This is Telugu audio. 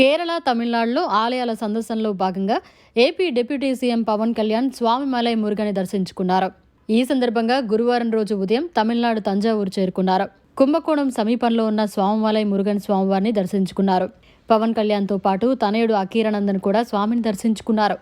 కేరళ, తమిళనాడులో ఆలయాల సందర్శనలో భాగంగా AP deputy CM Pawan Kalyan Swamimalai మురుగని దర్శించుకున్నారు. ఈ సందర్భంగా గురువారం రోజు ఉదయం తమిళనాడు తంజావూరు చేరుకున్నారు. కుంభకోణం సమీపంలో ఉన్న స్వామిమలై మురుగన్ స్వామివారిని దర్శించుకున్నారు. పవన్ కళ్యాణ్తో పాటు తనయుడు అకీరానందన్ కూడా స్వామిని దర్శించుకున్నారు.